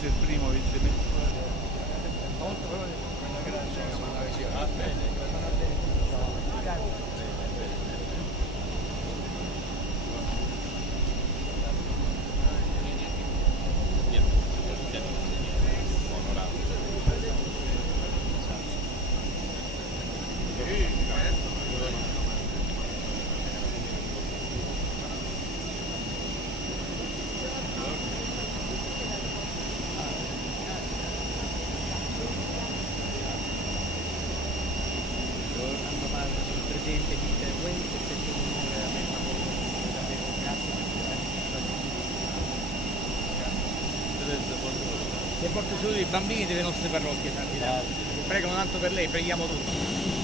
se il primo vince presente Peter Wayne, se comunque a me davvero grazie per porto saluto i bambini delle nostre parrocchie, santi. Pregano tanto per lei, preghiamo tutti.